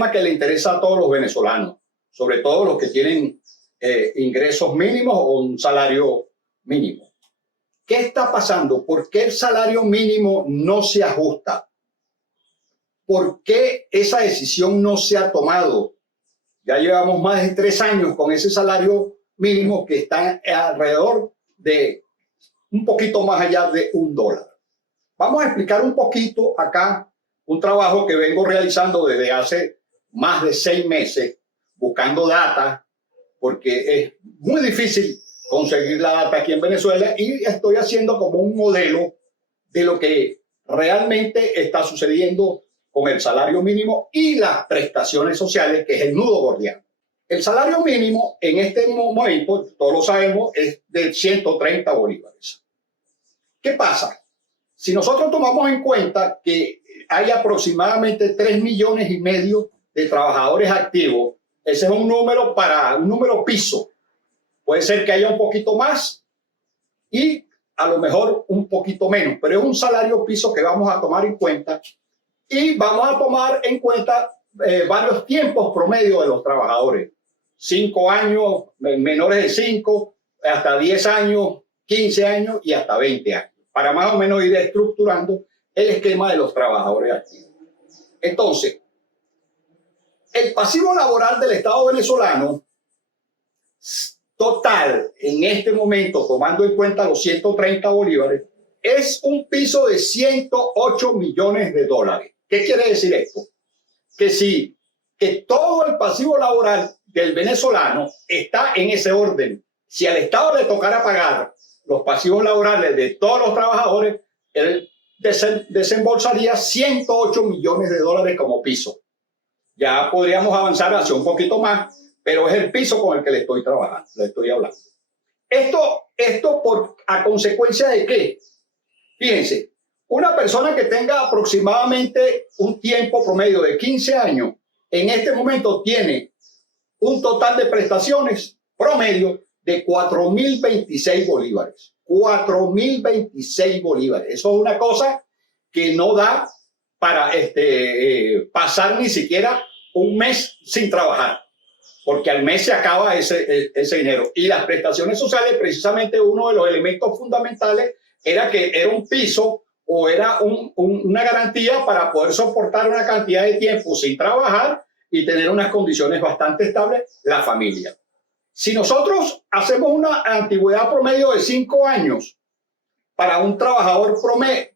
tema que le interesa a todos los venezolanos, sobre todo los que tienen ingresos mínimos o un salario mínimo. ¿Qué está pasando? ¿Por qué el salario mínimo no se ajusta? ¿Por qué esa decisión no se ha tomado? Ya llevamos más de 3 años con ese salario mínimo que está alrededor de un poquito más allá de $1. Vamos a explicar un poquito acá un trabajo que vengo realizando desde hace más de 6 meses, buscando data, porque es muy difícil conseguir la data aquí en Venezuela, y estoy haciendo como un modelo de lo que realmente está sucediendo con el salario mínimo y las prestaciones sociales, que es el nudo gordiano. El salario mínimo en este momento, todos lo sabemos, es de 130 bolívares. ¿Qué pasa? Si nosotros tomamos en cuenta que hay aproximadamente 3,5 millones de trabajadores activos, ese es un número piso. Puede ser que haya un poquito más y a lo mejor un poquito menos, pero es un salario piso que vamos a tomar en cuenta, y vamos a tomar en cuenta varios tiempos promedio de los trabajadores. 5 años, menores de 5, hasta 10 años, 15 años y hasta 20 años, para más o menos ir estructurando el esquema de los trabajadores activos. Entonces, el pasivo laboral del Estado venezolano total en este momento, tomando en cuenta los 130 bolívares, es un piso de $108 millones. ¿Qué quiere decir esto? Que todo el pasivo laboral del venezolano está en ese orden. Si al Estado le tocara pagar los pasivos laborales de todos los trabajadores, él desembolsaría $108 millones como piso. Ya podríamos avanzar hacia un poquito más, pero es el piso con el que le estoy trabajando, le estoy hablando. Esto a consecuencia de qué. Fíjense, una persona que tenga aproximadamente un tiempo promedio de 15 años, en este momento tiene un total de prestaciones promedio de 4,026 bolívares. 4,026 bolívares. Eso es una cosa que no da para pasar ni siquiera un mes sin trabajar, porque al mes se acaba ese dinero. Y las prestaciones sociales, precisamente uno de los elementos fundamentales era que era un piso o era una garantía para poder soportar una cantidad de tiempo sin trabajar y tener unas condiciones bastante estables la familia. Si nosotros hacemos una antigüedad promedio de 5 años, para un trabajador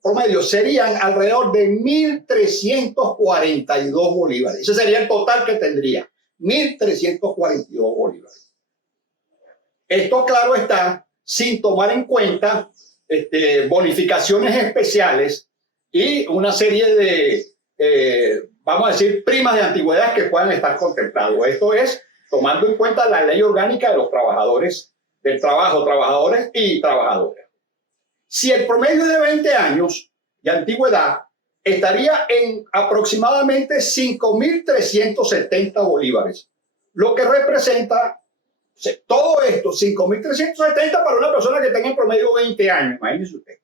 promedio serían alrededor de 1.342 bolívares. Ese sería el total que tendría, 1.342 bolívares. Esto, claro está, sin tomar en cuenta bonificaciones especiales y una serie de, vamos a decir, primas de antigüedad que puedan estar contemplados. Esto es tomando en cuenta la ley orgánica de los trabajadores, del trabajo, trabajadores y trabajadoras. Si el promedio de 20 años de antigüedad estaría en aproximadamente 5.370 bolívares, lo que representa todo esto, 5.370 para una persona que tenga en promedio 20 años, imagínese usted,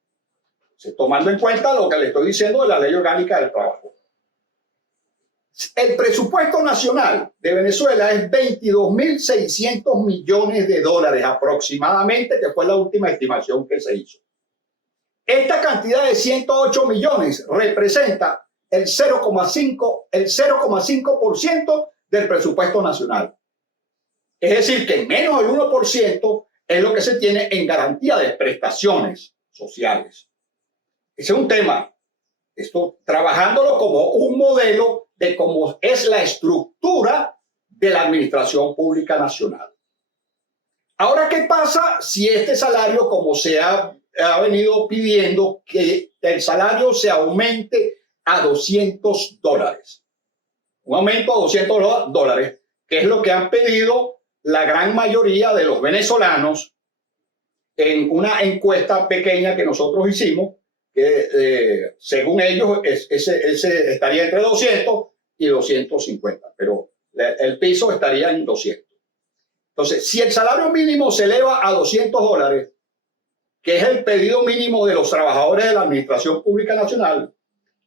tomando en cuenta lo que le estoy diciendo de la ley orgánica del trabajo. El presupuesto nacional de Venezuela es $22.600 millones aproximadamente, que fue la última estimación que se hizo. Esta cantidad de 108 millones representa el 0,5% del presupuesto nacional. Es decir, que menos del 1% es lo que se tiene en garantía de prestaciones sociales. Ese es un tema. Esto trabajándolo como un modelo de cómo es la estructura de la administración pública nacional. Ahora, ¿qué pasa si este salario, como se ha venido pidiendo, que el salario se aumente a $200? Un aumento a $200, que es lo que han pedido la gran mayoría de los venezolanos en una encuesta pequeña que nosotros hicimos, que según ellos ese estaría entre 200 y 250, pero el piso estaría en 200. Entonces, si el salario mínimo se eleva a $200, que es el pedido mínimo de los trabajadores de la Administración Pública Nacional,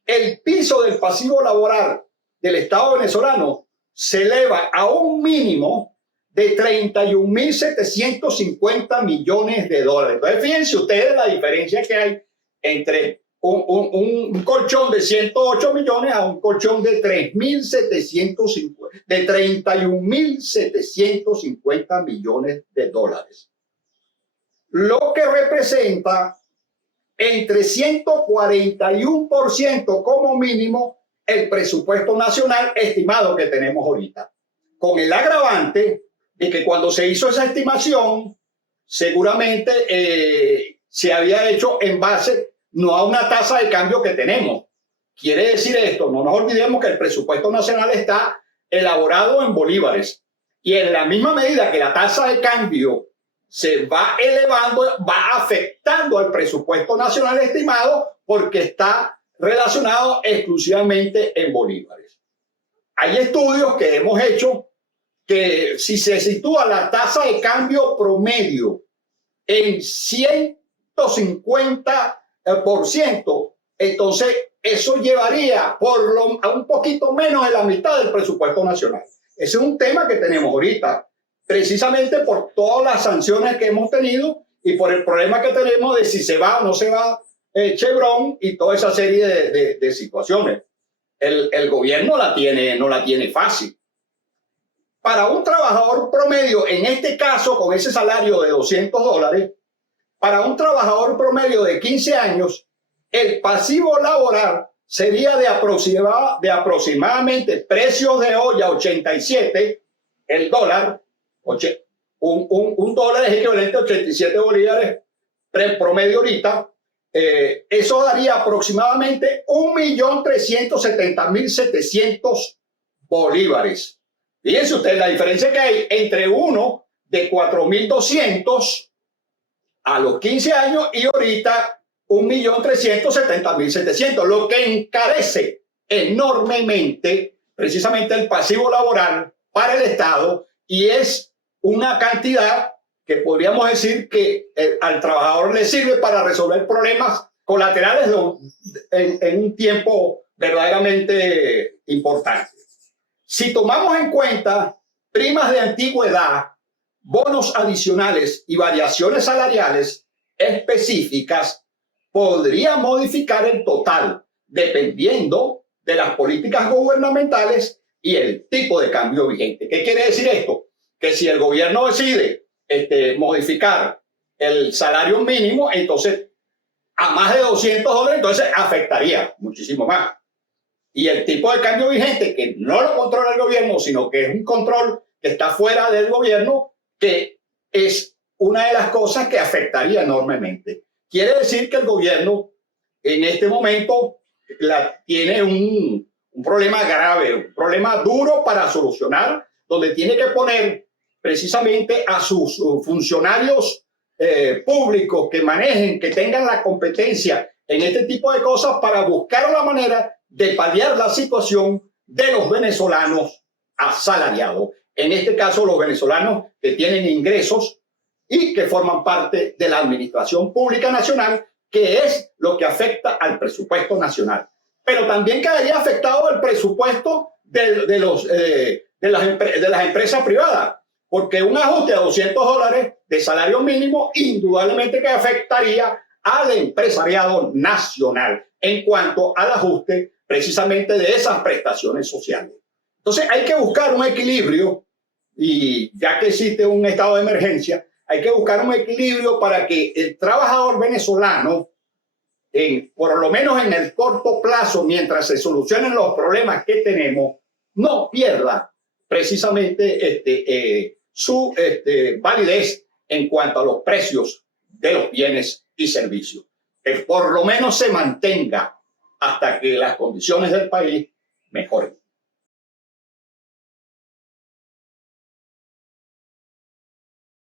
el piso del pasivo laboral del Estado venezolano se eleva a un mínimo de 31.750 millones de dólares. Entonces, fíjense ustedes la diferencia que hay entre un colchón de 108 millones a un colchón de 31.750 millones de dólares. Lo que representa entre 141% como mínimo el presupuesto nacional estimado que tenemos ahorita. Con el agravante de que cuando se hizo esa estimación, seguramente se había hecho en base no a una tasa de cambio que tenemos. Quiere decir esto, no nos olvidemos que el presupuesto nacional está elaborado en bolívares y en la misma medida que la tasa de cambio se va elevando, va afectando al presupuesto nacional estimado porque está relacionado exclusivamente en bolívares. Hay estudios que hemos hecho que si se sitúa la tasa de cambio promedio en 150%, entonces eso llevaría a un poquito menos de la mitad del presupuesto nacional. Ese es un tema que tenemos ahorita, precisamente por todas las sanciones que hemos tenido y por el problema que tenemos de si se va o no se va Chevron y toda esa serie de situaciones. El gobierno no la tiene fácil. Para un trabajador promedio, en este caso con ese salario de $200, para un trabajador promedio de 15 años, el pasivo laboral sería de aproximadamente precios de hoy a 87, el dólar, un dólar es equivalente a 87 bolívares promedio ahorita, eso daría aproximadamente 1.370.700 bolívares. Fíjense ustedes la diferencia que hay entre uno de 4.200 a los 15 años y ahorita 1.370.700, lo que encarece enormemente precisamente el pasivo laboral para el Estado y es una cantidad que podríamos decir que al trabajador le sirve para resolver problemas colaterales en un tiempo verdaderamente importante. Si tomamos en cuenta primas de antigüedad, bonos adicionales y variaciones salariales específicas, podría modificar el total dependiendo de las políticas gubernamentales y el tipo de cambio vigente. ¿Qué quiere decir esto? Que si el gobierno decide modificar el salario mínimo, entonces a más de $200, entonces afectaría muchísimo más. Y el tipo de cambio vigente, que no lo controla el gobierno, sino que es un control que está fuera del gobierno, que es una de las cosas que afectaría enormemente. Quiere decir que el gobierno en este momento tiene un problema grave, un problema duro para solucionar, donde tiene que poner precisamente a sus funcionarios públicos que manejen, que tengan la competencia en este tipo de cosas para buscar la manera de paliar la situación de los venezolanos asalariados. En este caso, los venezolanos que tienen ingresos y que forman parte de la administración pública nacional, que es lo que afecta al presupuesto nacional. Pero también quedaría afectado el presupuesto de las empresas privadas, porque un ajuste a $200 de salario mínimo indudablemente que afectaría al empresariado nacional en cuanto al ajuste precisamente de esas prestaciones sociales. Entonces hay que buscar un equilibrio y ya que existe un estado de emergencia, hay que buscar un equilibrio para que el trabajador venezolano, por lo menos en el corto plazo, mientras se solucionen los problemas que tenemos, no pierda precisamente su validez en cuanto a los precios de los bienes y servicios. Que por lo menos se mantenga hasta que las condiciones del país mejoren.